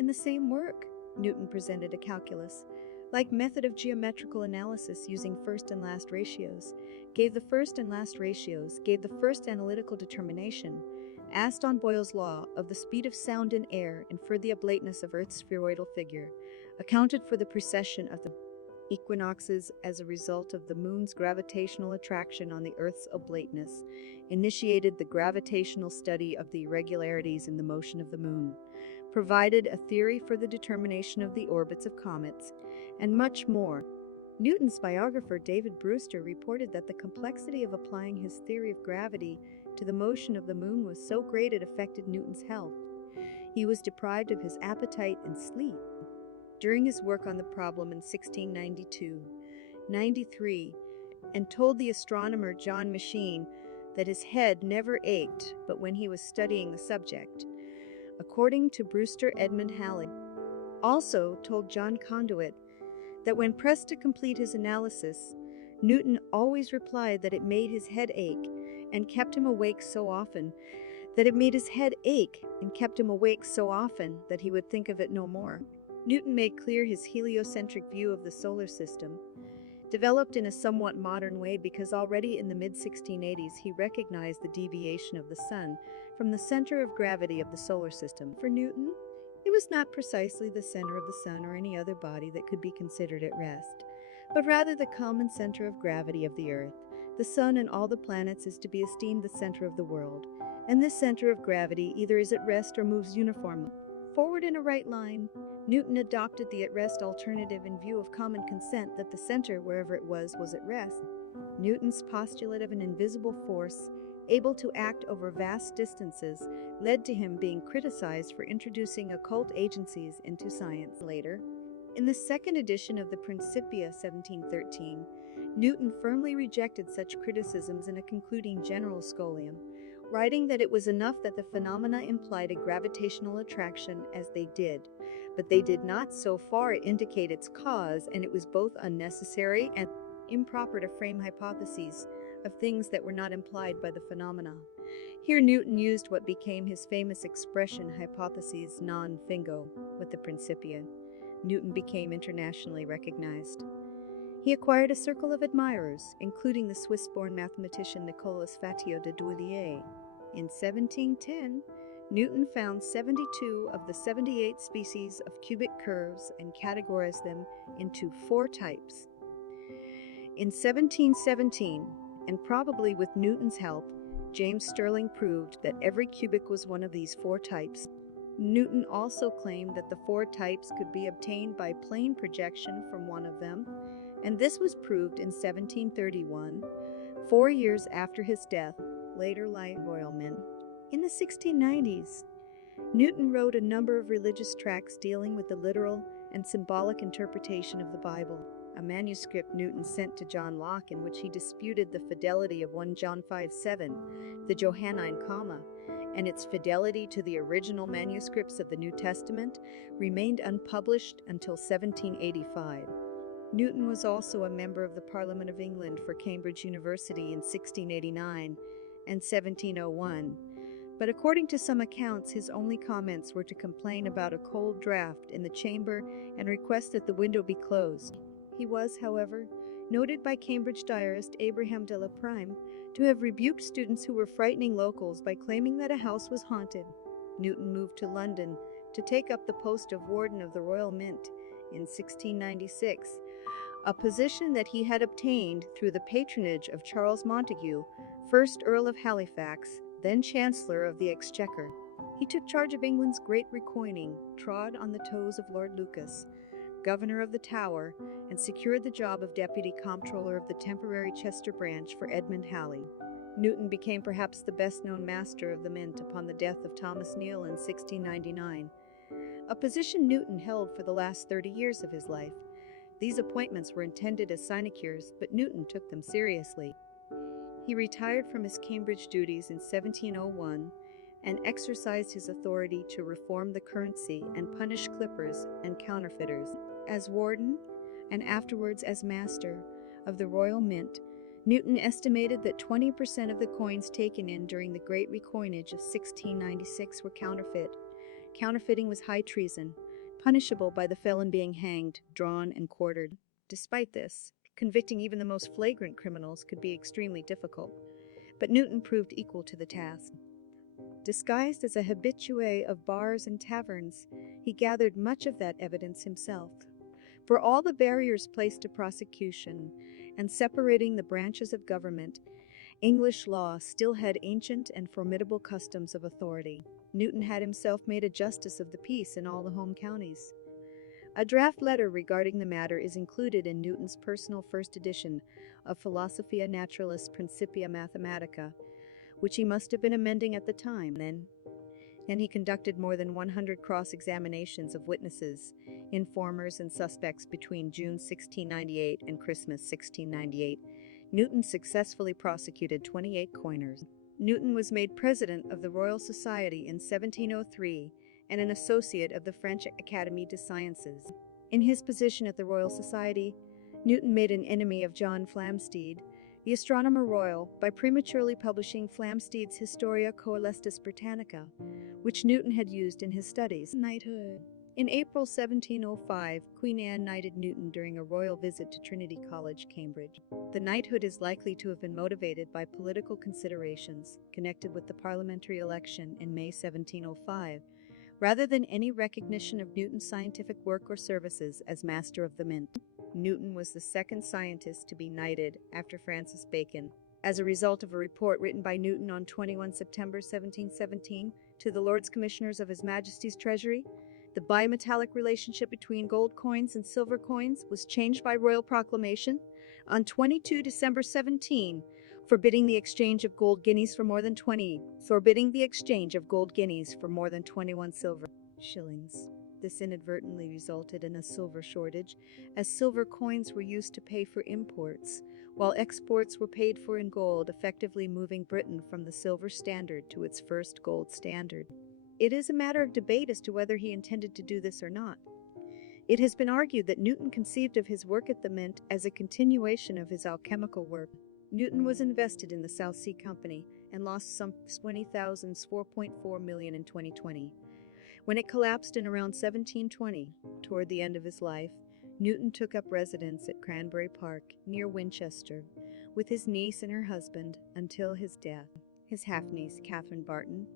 In the same work, Newton presented a calculus-like method of geometrical analysis using first and last ratios, gave the first analytical determination, asked on Boyle's law of the speed of sound in air, inferred the oblateness of Earth's spheroidal figure, accounted for the precession of the equinoxes as a result of the moon's gravitational attraction on the Earth's oblateness, initiated the gravitational study of the irregularities in the motion of the moon, provided a theory for the determination of the orbits of comets, and much more. Newton's biographer David Brewster reported that the complexity of applying his theory of gravity to the motion of the moon was so great it affected Newton's health. He was deprived of his appetite and sleep. During his work on the problem in 1692-93, and told the astronomer John Machine that his head never ached but when he was studying the subject. According to Brewster, Edmund Halley also told John Conduit that when pressed to complete his analysis, Newton always replied that it made his head ache and kept him awake so often that he would think of it no more. Newton made clear his heliocentric view of the solar system, developed in a somewhat modern way because already in the mid-1680s he recognized the deviation of the sun from the center of gravity of the solar system. For Newton, it was not precisely the center of the sun or any other body that could be considered at rest, but rather the common center of gravity of the earth. The sun and all the planets is to be esteemed the center of the world, and this center of gravity either is at rest or moves uniformly forward in a right line. Newton adopted the at-rest alternative in view of common consent that the center, wherever it was at rest. Newton's postulate of an invisible force, able to act over vast distances, led to him being criticized for introducing occult agencies into science. Later, in the second edition of the Principia 1713, Newton firmly rejected such criticisms in a concluding general scholium, writing that it was enough that the phenomena implied a gravitational attraction as they did, but they did not so far indicate its cause, and it was both unnecessary and improper to frame hypotheses of things that were not implied by the phenomena. Here Newton used what became his famous expression hypotheses non fingo with the Principia. Newton became internationally recognized. He acquired a circle of admirers, including the Swiss-born mathematician Nicolas Fatio de Duillier. In 1710, Newton found 72 of the 78 species of cubic curves and categorized them into 4 types. In 1717, and probably with Newton's help, James Stirling proved that every cubic was one of these 4 types. Newton also claimed that the 4 types could be obtained by plane projection from one of them, and this was proved in 1731, 4 years after his death, later life Royal Mint. In the 1690s, Newton wrote a number of religious tracts dealing with the literal and symbolic interpretation of the Bible. A manuscript Newton sent to John Locke in which he disputed the fidelity of 1 John 5:7, the Johannine comma, and its fidelity to the original manuscripts of the New Testament, remained unpublished until 1785. Newton was also a member of the Parliament of England for Cambridge University in 1689 and 1701, but according to some accounts, his only comments were to complain about a cold draft in the chamber and request that the window be closed. He was, however, noted by Cambridge diarist Abraham de la Prime to have rebuked students who were frightening locals by claiming that a house was haunted. Newton moved to London to take up the post of Warden of the Royal Mint in 1696, a position that he had obtained through the patronage of Charles Montague, 1st Earl of Halifax, then Chancellor of the Exchequer. He took charge of England's great recoining, trod on the toes of Lord Lucas, Governor of the Tower, and secured the job of Deputy Comptroller of the temporary Chester branch for Edmund Halley. Newton became perhaps the best-known master of the Mint upon the death of Thomas Neal in 1699, a position Newton held for the last 30 years of his life. These appointments were intended as sinecures, but Newton took them seriously. He retired from his Cambridge duties in 1701 and exercised his authority to reform the currency and punish clippers and counterfeiters. As warden, and afterwards as master, of the Royal Mint, Newton estimated that 20% of the coins taken in during the Great Recoinage of 1696 were counterfeit. Counterfeiting was high treason, punishable by the felon being hanged, drawn, and quartered. Despite this, convicting even the most flagrant criminals could be extremely difficult, but Newton proved equal to the task. Disguised as a habitué of bars and taverns, he gathered much of that evidence himself. For all the barriers placed to prosecution and separating the branches of government, English law still had ancient and formidable customs of authority. Newton had himself made a justice of the peace in all the home counties. A draft letter regarding the matter is included in Newton's personal first edition of Philosophia Naturalis Principia Mathematica, which he must have been amending at the time then. And he conducted more than 100 cross-examinations of witnesses, informers, and suspects between June 1698 and Christmas 1698. Newton successfully prosecuted 28 coiners. Newton was made president of the Royal Society in 1703 and an associate of the French Académie des Sciences. In his position at the Royal Society, Newton made an enemy of John Flamsteed, the astronomer royal, by prematurely publishing Flamsteed's Historia Coelestis Britannica, which Newton had used in his studies. Knighthood. In April 1705, Queen Anne knighted Newton during a royal visit to Trinity College, Cambridge. The knighthood is likely to have been motivated by political considerations connected with the parliamentary election in May 1705, rather than any recognition of Newton's scientific work or services as Master of the Mint. Newton was the second scientist to be knighted after Francis Bacon, as a result of a report written by Newton on 21 September 1717 to the Lords Commissioners of His Majesty's Treasury. The bimetallic relationship between gold coins and silver coins was changed by royal proclamation on 22 December 17, forbidding the exchange of gold guineas for more than 21 silver shillings. This inadvertently resulted in a silver shortage, as silver coins were used to pay for imports, while exports were paid for in gold, effectively moving Britain from the silver standard to its first gold standard. It is a matter of debate as to whether he intended to do this or not. It has been argued that Newton conceived of his work at the Mint as a continuation of his alchemical work. Newton was invested in the South Sea Company and lost some 20,000, $4.4 million in 2020. When it collapsed in around 1720, toward the end of his life, Newton took up residence at Cranberry Park, near Winchester, with his niece and her husband until his death. His half-niece, Catherine Barton,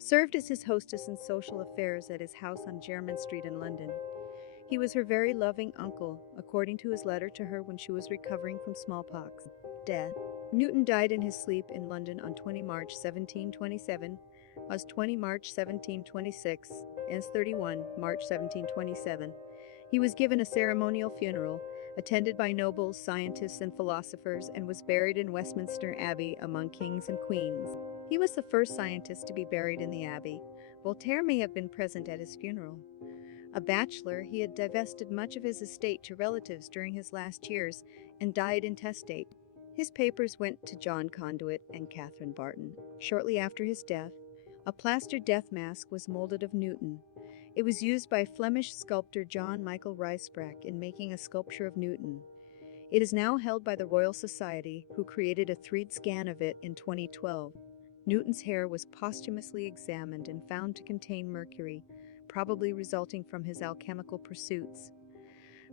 served as his hostess in social affairs at his house on Jermyn Street in London. He was her very loving uncle, according to his letter to her when she was recovering from smallpox. Death. Newton died in his sleep in London on 20 March 1727, was 20 March 1726, and 31 March 1727. He was given a ceremonial funeral, attended by nobles, scientists, and philosophers, and was buried in Westminster Abbey among kings and queens. He was the first scientist to be buried in the Abbey. Voltaire may have been present at his funeral. A bachelor, he had divested much of his estate to relatives during his last years and died intestate. His papers went to John Conduit and Catherine Barton. Shortly after his death, a plaster death mask was molded of Newton. It was used by Flemish sculptor John Michael Rysbrack in making a sculpture of Newton. It is now held by the Royal Society, who created a 3D scan of it in 2012. Newton's hair was posthumously examined and found to contain mercury, probably resulting from his alchemical pursuits.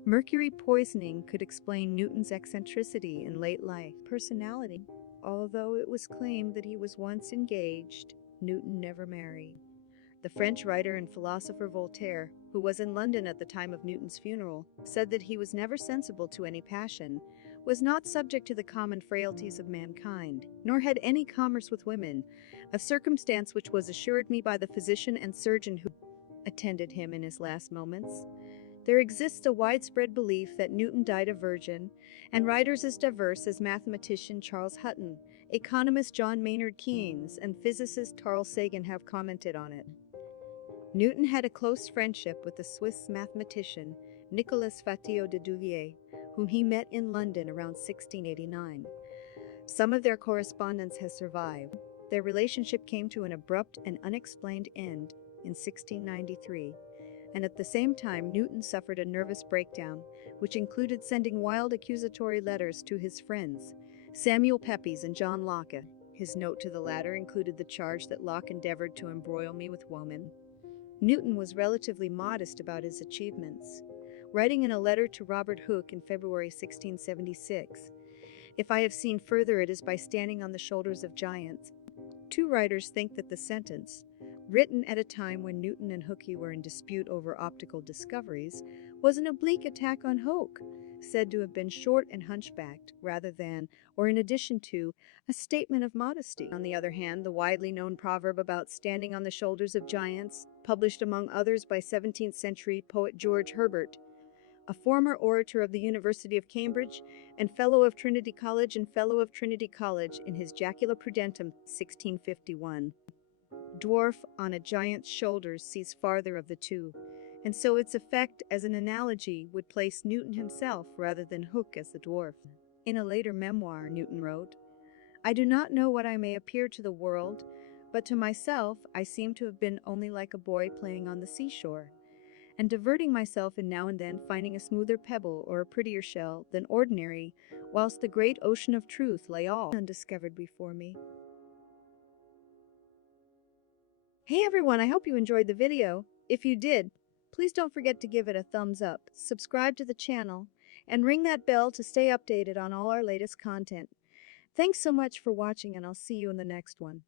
Mercury poisoning could explain Newton's eccentricity in late life. Personality. Although it was claimed that he was once engaged, Newton never married. The French writer and philosopher Voltaire, who was in London at the time of Newton's funeral, said that he was never sensible to any passion, was not subject to the common frailties of mankind, nor had any commerce with women, a circumstance which was assured me by the physician and surgeon who attended him in his last moments. There exists a widespread belief that Newton died a virgin, and writers as diverse as mathematician Charles Hutton, economist John Maynard Keynes, and physicist Carl Sagan have commented on it. Newton had a close friendship with the Swiss mathematician Nicolas Fatio de Duvier, whom he met in London around 1689. Some of their correspondence has survived. Their relationship came to an abrupt and unexplained end in 1693, and at the same time Newton suffered a nervous breakdown, which included sending wild accusatory letters to his friends, Samuel Pepys and John Locke. His note to the latter included the charge that Locke endeavored to embroil me with woman. Newton was relatively modest about his achievements, writing in a letter to Robert Hooke in February 1676, "If I have seen further, it is by standing on the shoulders of giants." Two writers think that the sentence, written at a time when Newton and Hooke were in dispute over optical discoveries, was an oblique attack on Hooke, said to have been short and hunchbacked, rather than, or in addition to, a statement of modesty. On the other hand, the widely known proverb about standing on the shoulders of giants, published among others by 17th century poet George Herbert, a former orator of the University of Cambridge and Fellow of Trinity College in his Jacula Prudentum, 1651. Dwarf on a giant's shoulders sees farther of the two, and so its effect as an analogy would place Newton himself rather than Hooke as the dwarf. In a later memoir, Newton wrote, "I do not know what I may appear to the world, but to myself I seem to have been only like a boy playing on the seashore, and diverting myself in now and then finding a smoother pebble or a prettier shell than ordinary, whilst the great ocean of truth lay all undiscovered before me." Hey everyone, I hope you enjoyed the video. If you did, please don't forget to give it a thumbs up, subscribe to the channel, and ring that bell to stay updated on all our latest content. Thanks so much for watching, and I'll see you in the next one.